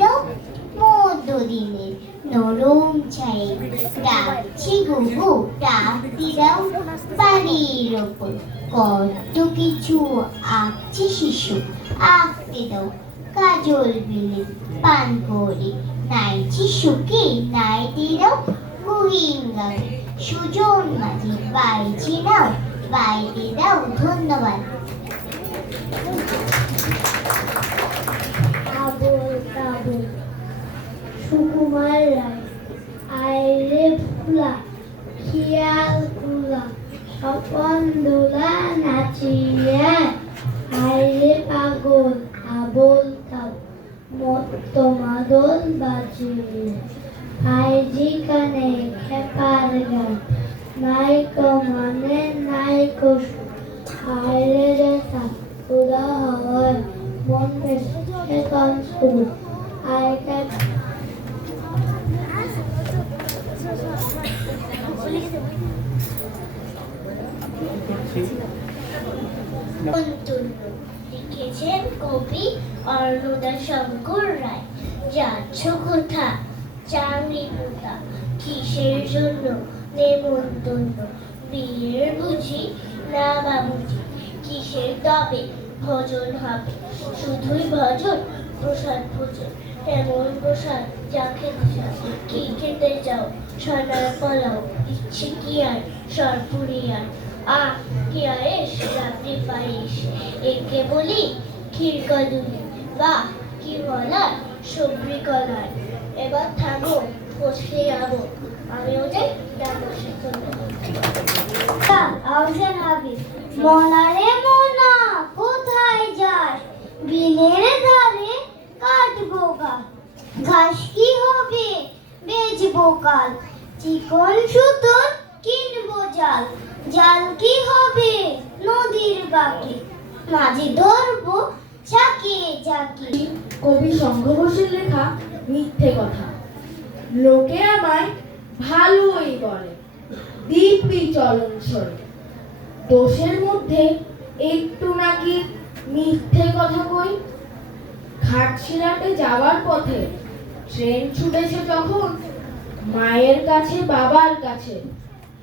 দাও মধ্য দিনের নরম ছায়ে ডাকছে গুগু ডাকতে দাও বাড়ির ওপর। কত কিছু আঁকছে শিশু, আঁকতে দাও কাজল বিলে। পান করে নাইছি সুখে নাইতে দাও গহীন গায়ে সুজন মাঝে বাইছে নাও বাইরে দাও ধন্যবাদ। সুকুমার রায় আইরে ফুলা খেয়াল কুলা স্বপন দোলা নাচিয়ে আইরে পাগল আবল তাব মত্ত মাদল বাজিয়ে আইজি কানে খেপার গান নাইকো মানে নাইকো সুর আইরে রেখা উদা হয় মন মেশে কান সুর লিখেছেন কবি অর্ণদা রায়। যাচ্ছ কোথা চাকরি পোতা কিসের জন্য নেমন্তন্ন? বিয়ের বুঝি না বাবুজি, কিসের তবে ভজন হবে? শুধুই ভজন, প্রসাদ ভোজন এমন প্রসাদ যা খেতে কি খেতে চাও সোনার পোলাও, ইচ্ছে কি আর সরপুরি আর? আ কি আয়েস পায়েস একে বলি বাহ কি বলার কলার এবার থামো বসে যাব। মোনা কোথায় যাস? বিলের ধারে কাটবো গাছ ঘাস কি হবে? বেচবো কাল। চিকন সুতোর জাল জাল কি হবে নদীর বাকি? মাঝে ধরবো চাকিয়ে চাকিয়ে কবি শঙ্খ লেখা মিথ্যে কথা। লোকে আমায় ভালোই বলে, দিব্যি চলন সরে। দোষের মধ্যে একটু নাকি মিথ্যে কথা কই? ঘাটশিলাটে যাওয়ার পথে, ট্রেন ছুটেছে যখন, মায়ের কাছে বাবার কাছে।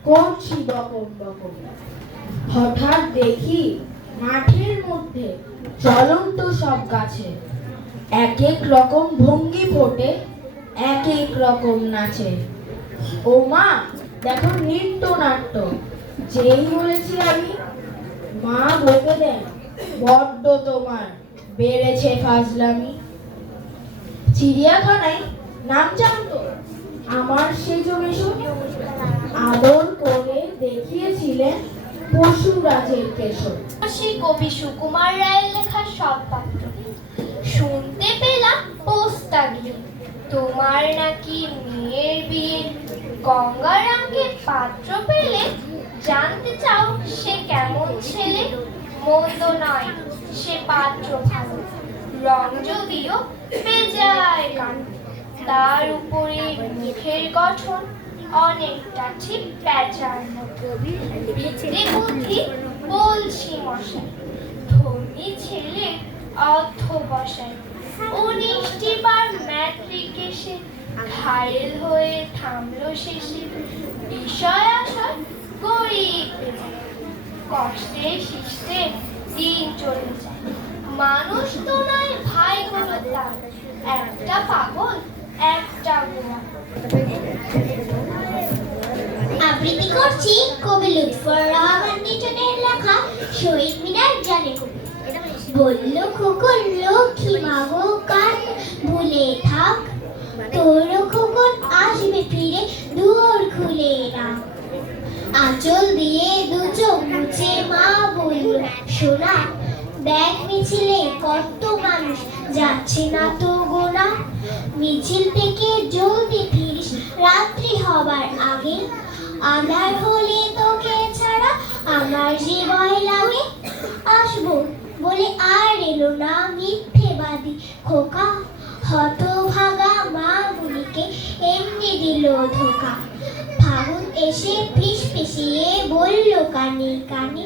করছি বকম বকম হঠাৎ দেখি মাঠের মধ্যে চলন্ত সব গাছে এক এক রকম ভঙ্গি ফোটে, এক এক রকম নাচে। ও মা, দেখো নৃত্য নাট্য, যেই বলেছি আমি, মা বকে দেন, বড্ড তোমার, বেড়েছে ফাজলামি। চিড়িয়াখানায় নাম জানতো আমার সেজো মেশো আদর করে দেখিয়েছিলেন পশুরাজের কেশর। সেই কবি সুকুমার রায়ের লেখা সব পাত্র। শুনতে পেলাম পোস্তা তোমার নাকি মেয়ের বিয়ে? গঙ্গারামকে পাত্র পেলে জানতে চাও সে কেমন ছেলে? মন্দ নয়, সে পাত্র ভালো। রং যদিও বেজায় কালো। তার উপরে মুখের গঠন অনেকটা ঠিক প্যাঁচার মতো। বিদ্যে বুদ্ধি বলছি মশাই ধর্মী ছেলে অর্থ বসাই। উনিশটি বার ম্যাট্রিক এসে ঘায়েল হয়ে থামলো শেষে। বিষয় আশয় গরিব। কষ্টে শিষ্টে দিন চলে যায়। মানুষ তো নয় ভাই তার। একটা পাগল আবৃত্তি করছি কবি লুৎফর রহমান নিটনের লেখা শহীদ মিনার জানে বলল খোকন, লক্ষ্মী মাগো, কান ভুলে থাক। তোর খোকন আসবে ফিরে, দুয়ার খুলে না আঁচল দিয়ে দু চোখ মুছে মা বলল, শোনা দেখ মিছিলে কত মানুষ যাচ্ছে না তো গোনা মিছিল থেকে জলদি ফিরিস, রাত্রি হবার আগে। আধার হলে তোকে ছাড়া আমার যে ভয় লাগে, আসব বলে আর এলো না মিথ্যেবাদী খোকা। হতভাগা মা গুলিকে এমনি দিল ধোকা। ফাগুন এসে ফিস ফিসিয়ে বলল কানে কানে,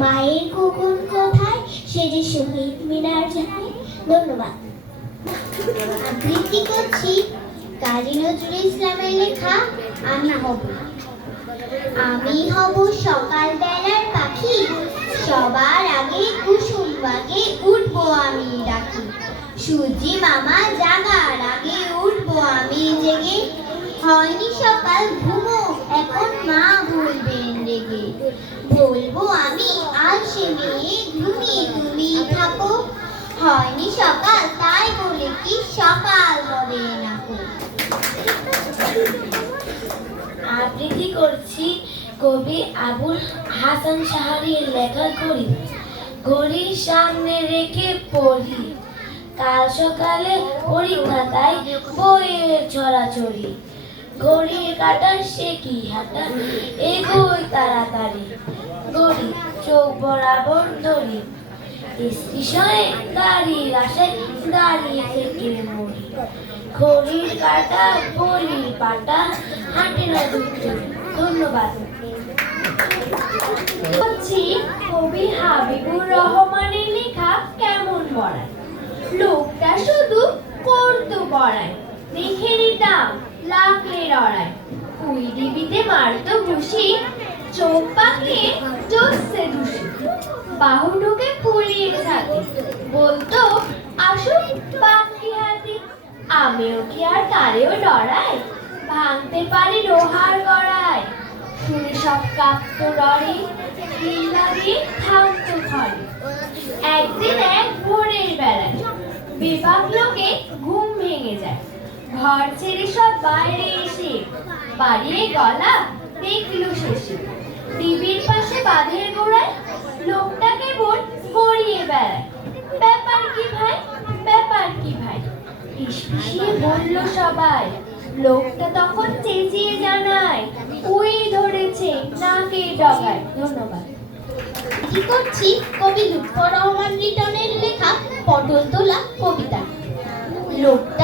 মায়ের কুকুর কোথায়? সে যে শহীদ মিনার জানে। ধন্যবাদ। আবৃত্তি করছি? কাজী নজরুল ইসলামের লেখা, আমি হব আমি হব সকাল বেলার পাখি। সবার আগে কুসুম বাগে উঠবো আমি ডাকি। সূর্যি মামা জাগার আগে উঠবো আমি জেগে। হয়নি সকাল, ঘুমো, এখন মা বলবেন রেগে। বলব আমি আর সে মেয়ে হয়নি সকাল, তাই বলে কি সকাল হবে আবৃত্তি করছি কবি আবুল হাসান সাহারির লেখা ঘড়ি। ঘড়ির সামনে রেখে পড়ি। কাল সকালে পরীক্ষা বইয়ের ছড়াছড়ি। ঘড়ির কাটা সে কি হাঁটা? এগোই তাড়াতাড়ি। ঘড়ি চোখ বরাবর ধরি। স্টেশনে গাড়ির আশায় দাঁড়িয়ে থেকে মরি ঘড়ির কাটা, বলির পাটা, হাঁটে না ধন্যবাদ। হচ্ছি কবি হাবিবুর রহমানের লেখা কেমন পড়ায়? লোকটা শুধু করতো পড়ায়, দেখে নিতাম লাগলে লড়াই কুই মারতো ঘুষি, চোখ পাকিয়ে চষছে দুষি বাহু ঢুকে পুলির ছাতি বলতো, আসুন বাকি হাতি, আমিও কি আর তারেও লড়াই ভাঙতে পারি লোহার গড়াই। শুনে সব কাঁপতো ডরে কিল্লাদি থামতো ঘরে। একদিন এক ভোরের বেলায় বিভাগ লোকে ঘুম ভেঙে যায়। ঘর ছেড়ে সব বাইরে এসে বাড়িয়ে গলা দেখল শেষে। টিভির পাশে বাঁধের গোড়ায় লোকটা কেবল গড়িয়ে বেড়ায়। ব্যাপার কি ভাই? ব্যাপার কি ভাই? পিসপিসিয়ে বলল সবাই লোকটা তখন চেঁচিয়ে জানায় উই ধরেছে নাকে ডগায় ধন্যবাদ। কি করছি? কবি লুৎফর রহমান রিটনের লেখা পটল তোলা কবিতা। লোকটা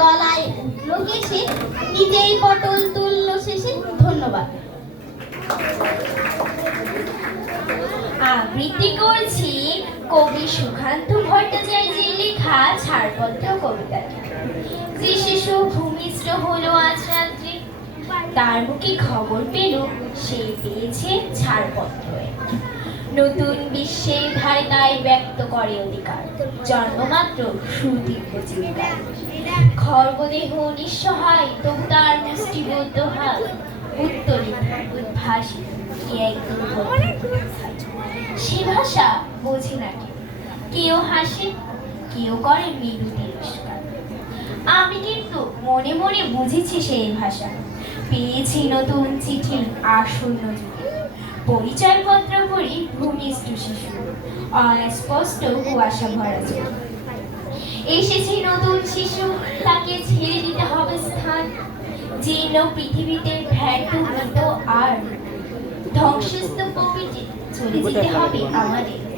গলায় উঠল নিজেই পটল তুললো শেষে। ধন্যবাদ। আবৃত্তি করছি কবি সুকান্ত ভট্টাচার্যের লেখা ছাড়পত্র কবিতা যে শিশু ভূমিষ্ঠ হলো আজ রাত্রে তার মুখে খবর পেল, সে পেয়েছে ছাড়পত্র। নতুন বিশ্বের ধারে তাই ব্যক্ত করে অধিকার। জন্মমাত্র সুদীর্ঘ খর্বদেহ নিঃসহায়, তবু তার মুষ্টিবদ্ধ হাত উত্তরিত উদ্ভাসী কি এক দুর্বোধ্য সে ভাষা বোঝে না কেউ। কেউ হাসে, কেউ করে মৃদু তিরস্কার আমি কিন্তু মনে মনে বুঝেছি সেই ভাষা। পেয়েছি নতুন চিঠি আসন্ন যুগে পরিচয়পত্র করি ভূমিষ্ঠ শিশু, অস্পষ্ট কুয়াশা ভরা এসেছে নতুন শিশু, তাকে ছেড়ে দিতে হবে স্থান। জীর্ণ পৃথিবীতে ব্যর্থ মৃত আর ধ্বংসস্তূপ চলে যেতে হবে আমাদের।